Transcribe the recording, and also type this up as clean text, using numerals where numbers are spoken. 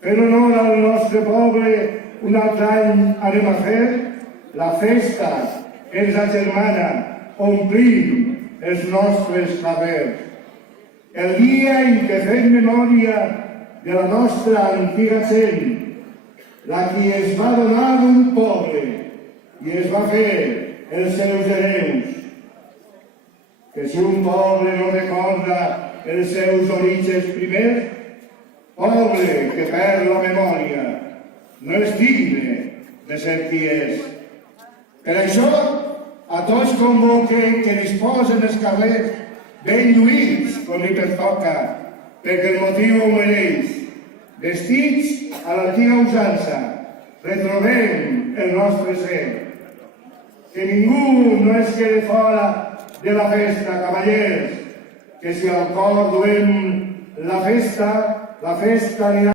Per honor al nostre poble, un altre any anem a fer la festa que ens agermana, omplint els nostres carrers. El dia en què fem memòria de la nostra antiga gent, la qui es va donar d'un poble i es va fer els seus hereus. Que si un poble no recorda els seus orígens primers, poble que perd la memòria, no és digne de ser qui és. Per això, a tots convoquen que disposen els carrers ben lluïts, com li pertoca, perquè el motiu ho mereix. Vestits a l'antiga usança, retrobem el nostre ser. Que ningú no es quede fora de la festa, cavallers, que si al cor duem la festa anirà